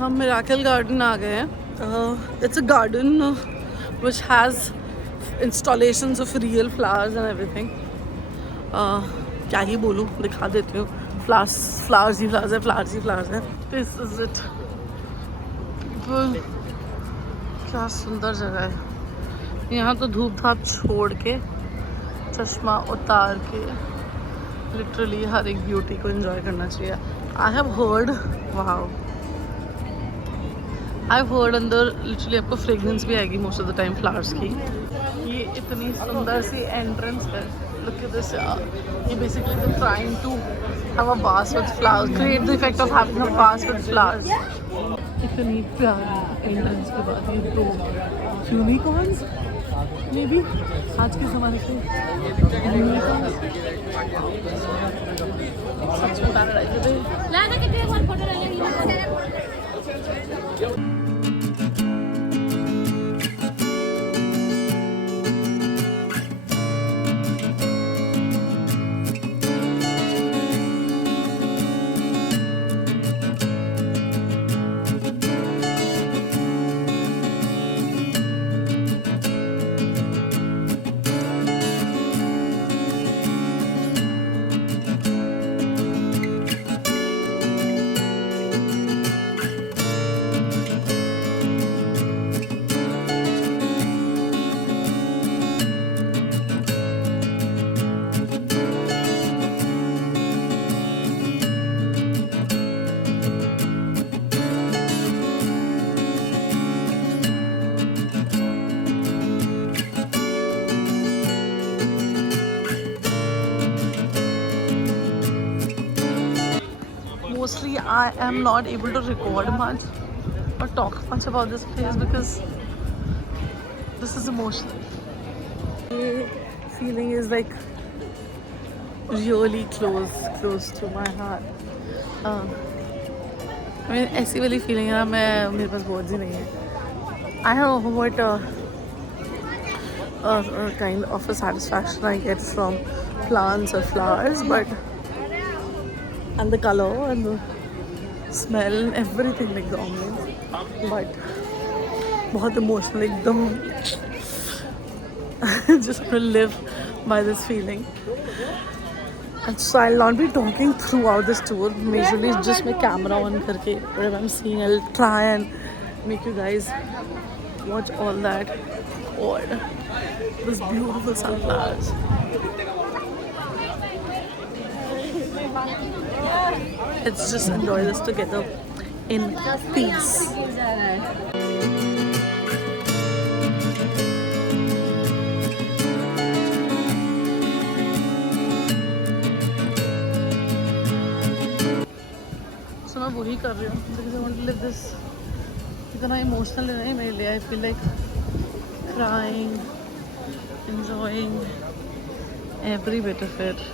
हम miracle garden आ गए हैं. It's a garden which has installations of real flowers and everything. क्या ही बोलूँ, दिखा देती हूँ. Flowers ही flowers है. This is it. क्या सुंदर जगह है. यहाँ तो धूप धाप छोड़ के, चश्मा उतार के लिटरली हर एक ब्यूटी को एंजॉय करना चाहिए. I have heard, wow, I have heard अंदर लिटरली आपको फ्रेगरेंस भी आएगी most of the time flowers की. ये इतनी सुंदर सी एंट्रेंस है. Look at this. ये basically they trying to have a vase with flowers, create the effect of having a vase with flowers. इतनी प्यारी एंट्रेंस के बाद ये दो यूनिकॉर्न्स, मे बी आज के ज़माने के यूनिकॉर्न्स. सच में पैराडाइज है. Mostly I am not able to record much or talk much about this place because this is emotional. The feeling is like really close to my heart. I mean ऐसी वाली feeling है ना, मेरे पास words ही नहीं है. I don't know what kind of a satisfaction I get from plants or flowers, but and the color and the smell and everything, like the ambience, but बहुत emotional एकदम. Just to live by this feeling. And so I'll not be talking throughout this tour. Majorly just my camera on करके whatever I'm seeing, I'll try and make you guys watch all that. Or those beautiful sunflowers. Let's just enjoy this together in peace. So मैं वही कर रही हूँ because I want to live this. इतना इमोशनल नहीं मेरे लिए. I feel like crying, enjoying every bit of it.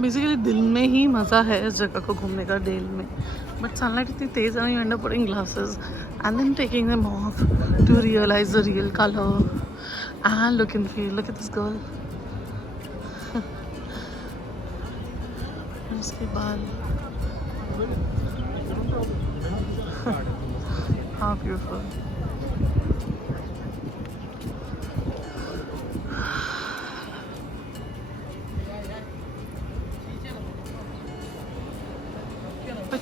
Basically दिन में ही मज़ा है इस जगह को घूमने का, डेल में. बट सनलाइट इतनी तेज़ है, you end up putting glasses and then taking them off to realise the real colour and look and feel. Look at this girl. उसके बाद हाँ, ब्यूटीफुल.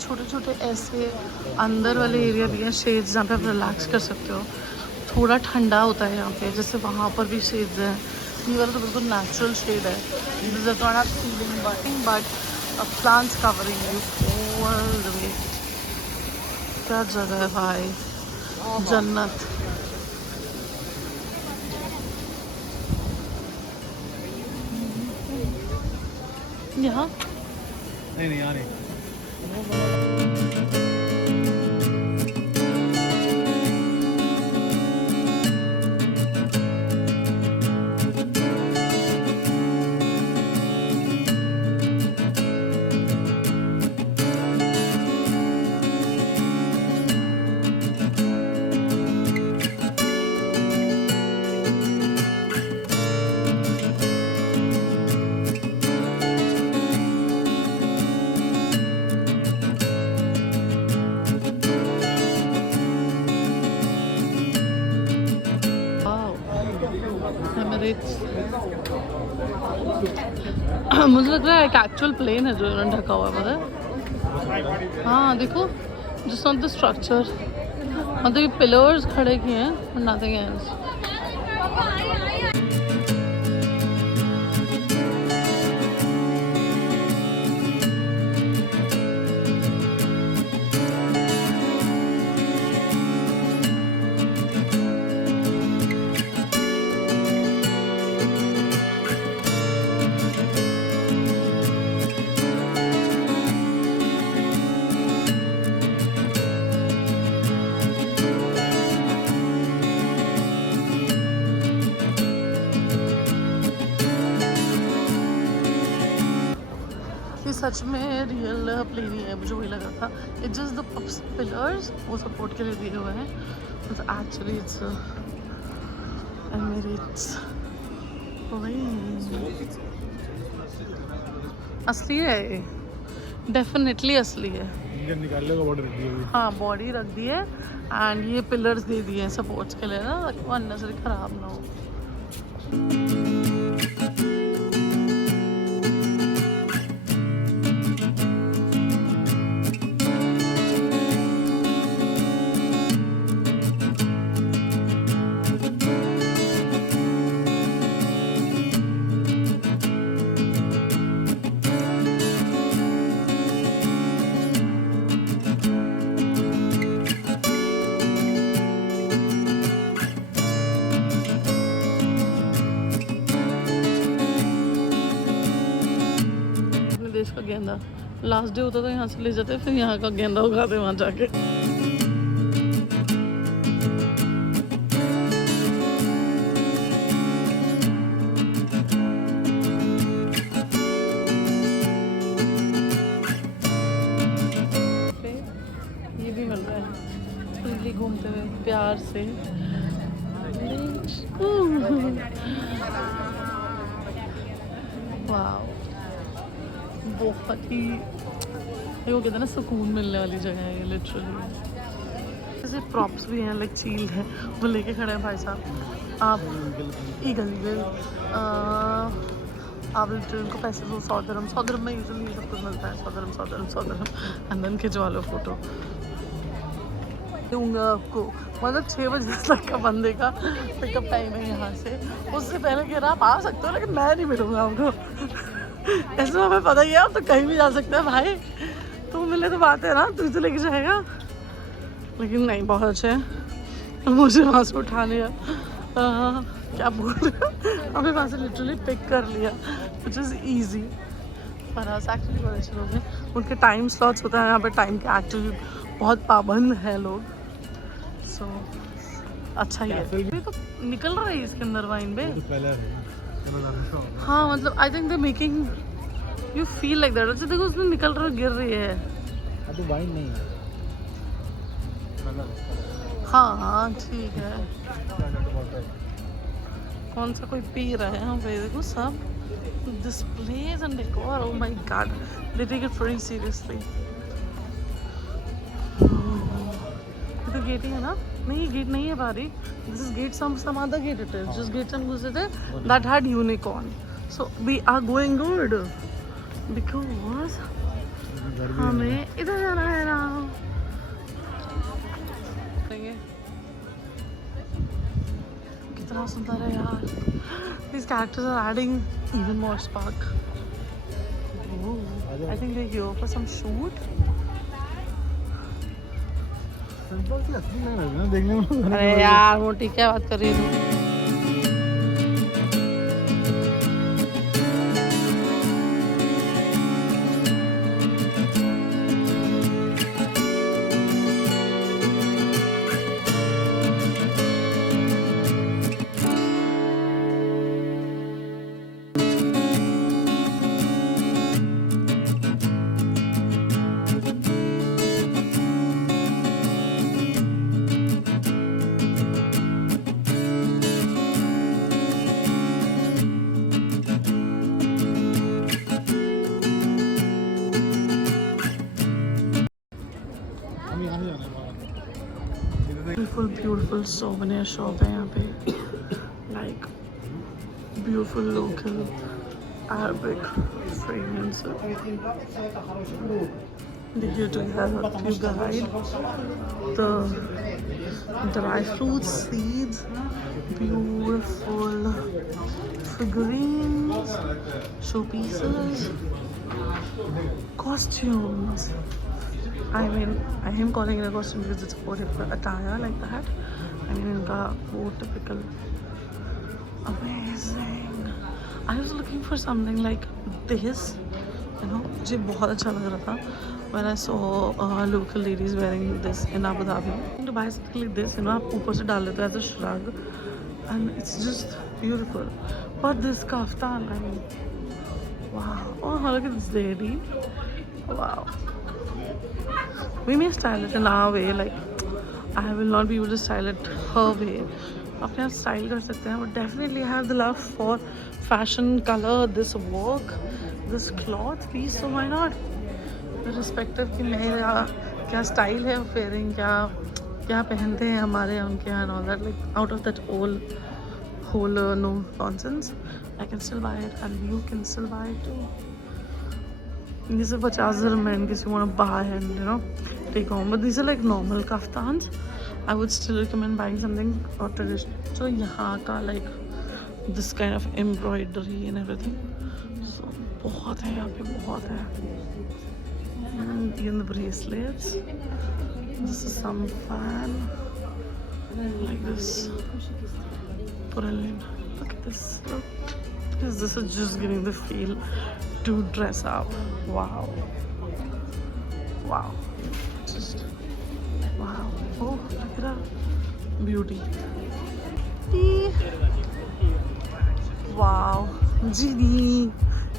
छोटे छोटे ऐसे अंदर वाले एरिया भी हैं, शेड्स जहाँ पे आप रिलैक्स कर सकते हो। थोड़ा ठंडा होता है यहाँ पे, जैसे वहाँ पर भी शेड्स हैं। ये वाला तो बिल्कुल नेचुरल शेड है, this is not feeling but plants covering you all the way. क्या जगह है भाई, जन्नत। यहाँ नहीं आ रही। मुझे लग रहा है एक एक्चुअल प्लेन है जो इन्होंने ढका हुआ है, पता है? हाँ देखो, जस्ट ऑन द स्ट्रक्चर, मतलब ये पिलर्स खड़े किए हैं, नथिंग एल्स। सच में रियल प्लेन ही है, मुझे वही लगा था। इट्स जस्ट द पिलर्स वो सपोर्ट के लिए दिए हुए हैं, बट एक्चुअली इट्स एमिरेट्स। असली है, डेफिनेटली असली है। निकालने को बॉडी रख दी है। हाँ बॉडी रख दी है एंड ये पिलर्स दे दिए हैं सपोर्ट्स के लिए ना, वो अननेसेसरी खराब ना हो। देश का गेंदा लास्ट डे होता तो यहाँ से ले जाते, फिर यहाँ का गेंदा उगाते वहाँ जाके। ये भी मिल रहा है फ्रीली घूमते हुए प्यार से। वाह, बहुत ही ये वो कहते हैं ना सुकून मिलने वाली जगह है ये लिटरली। जैसे प्रॉप्स भी हैं, लाइक चील है, वो लेके खड़े हैं भाई साहब। आप ईगल आप इनको पैसे दो, 100 दिरहम में यूजुअली ये सब कुछ मिलता है। 100 दिरहम एंड देन खिंचवा लो फोटो। दूँगा आपको, मतलब 6 बजे तक का बंदे का पिकअप टाइम है यहाँ से। उससे पहले कह रहा आप आ सकते हो, लेकिन मैं नहीं मिलूँगा आपको। ऐसे तो हमें पता ही है, आप तो कहीं भी जा सकते हैं भाई, तुम मिले तो बात है ना, तुझे लेके जाएगा। लेकिन नहीं, बहुत अच्छे हैं, मुझे वहाँ से उठा लिया, क्या बोल रहे हैं, हमें वहाँ से लिटरली पिक कर लिया, which is easy for us. Actually बहुत अच्छे लोग हैं, उनके टाइम स्लॉट्स होता है यहाँ पे, टाइम के एक्चुअली बहुत पाबंद है लोग। सो अच्छा ही है। ये तो निकल रहा है इसके अंदर वाइन पे। हाँ मतलब I think they making you feel like that. अच्छा देखो उसमें निकल रहा, गिर रही है। अभी वाइन नहीं है। हाँ हाँ ठीक है। कौन सा कोई पी रहा है यहाँ पे, देखो सब displays and decor. Oh my god, they take it very seriously. ये तो गेट ही है ना? नहीं, गेट नहीं है बारी, this is get some other gate it is, just gates हम घुसे थे that had unicorn, so we are going good because घर भी हमें इधर जाना है ना। कितना सुंदर है यार। These characters are adding even more spark. Ooh, I think they're here for some shoot. Simple सी अच्छी लग रही है ना देखने में। अरे यार मोटी क्या बात कर रही है तू? हम यहाँ जाना है बाहर। Beautiful souvenir shop है यहाँ पे। Like beautiful local Arabic fragrances. They're here to help you guide the dry fruits, seeds, beautiful figurines, showpieces, costumes. I mean, I am calling it a costume because it's a attire like that. I mean, इनका वो typical. Amazing. I was looking for something like this. You know, मुझे बहुत अच्छा लग रहा था when I saw local ladies wearing this in Abu Dhabi. To buy something like this, you know, आप ऊपर से डाल लेते हो as a shrug, and it's just beautiful. But this kaftan, I mean, wow. Oh, look at this lady. Wow. We may style it in our way, like I will not be able to style it her way. अपने आप style कर सकते हैं, but definitely have the love for fashion, color, this work, this cloth piece, so why not? Irrespective कि मेरा क्या style है wearing, क्या पहनते हैं हमारे यहाँ उनके यहाँ and all that, like out of that whole no nonsense, I can still buy it and you can still buy it too. These are 50,000 in case you want to buy and you know take home, but these are like normal kaftans. I would still recommend buying something traditional. So यहाँ का like this kind of embroidery and everything. So बहुत है यहाँ पे, बहुत है. And even the bracelets. This is some fan like this. Brilliant. Look at this. Look. This is just giving the feel to dress up. Wow. Wow. Just wow. Oh, look at that beauty. Wow. Genie.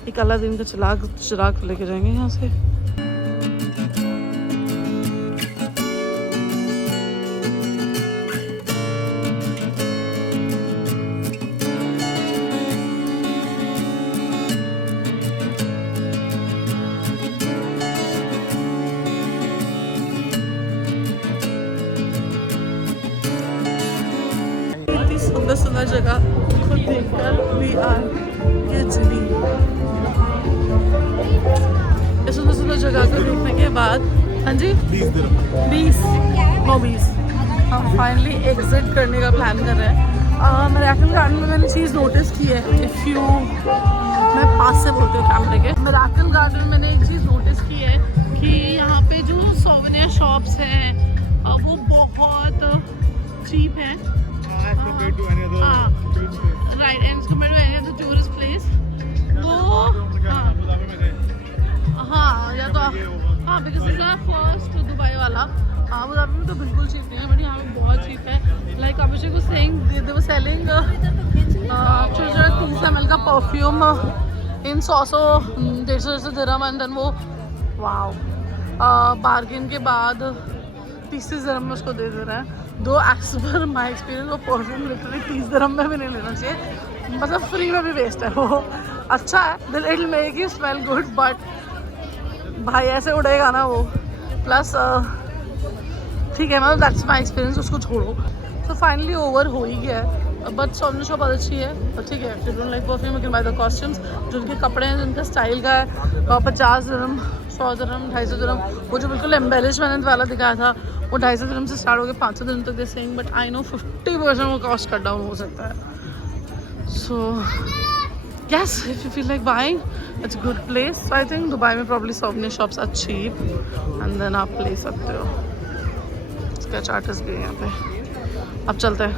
एक अलादीन का चिराग लेके जाएंगे यहाँ से. सुंदर जगह खुद देखकर we are giddy. इस सुंदर जगह को देखने के बाद हाँ जी 20 हम फाइनली एग्जिट करने का प्लान कर रहे हैं. मिरेकल गार्डन में मैंने चीज़ नोटिस की है. मैं पास से बोलती हूँ कैमरे के. मिरेकल गार्डन में मैंने एक चीज़ नोटिस की है कि यहाँ पे जो सोवेनियर शॉप्स हैं वो बहुत चीप है. Right, and compared to any other tourist place, तो हाँ या तो हाँ because this is our first Dubai वाला. अबू धाबी में तो बिल्कुल चीप नहीं है, बट यहाँ पे बहुत चीप है. Like अभिषेक was saying, they were selling छोटा 30 ml का perfume in 100-150 dirham, and then वो wow बार्गेन के बाद 30 दिरहम में उसको दे रहा है. दो एज पर माई एक्सपीरियंस वो परफ्यूम लिटरली 30 दिरहम में भी नहीं लेना चाहिए. मतलब फ्री में भी वेस्ट है वो. अच्छा है, दिल it make you smell good, but भाई ऐसे उड़ेगा ना वो. प्लस ठीक है, मतलब दैट्स माई एक्सपीरियंस, उसको छोड़ो. तो फाइनली ओवर हो ही गया है, बट सोने शॉप बहुत अच्छी है. ठीक है, don't like perfume you can by the costumes. जो उनके कपड़े हैं, जिनका स्टाइल का है, 50 दिरहम 100 दिरहम 250 दिरहम। वो जो बिल्कुल एम्बेलिशमेंट वाला दिखाया था वो 250 दिरहम से स्टार्ट हो गया 500 दिरहम तक they saying, but I know 50% वो कॉस्ट कट डाउन हो सकता है। सो yes, if you feel like buying, it's a good place. So I think Dubai में probably souvenir shops are cheap and then आप ले सकते हो। sketch artist भी है यहाँ पे। अब चलते हैं।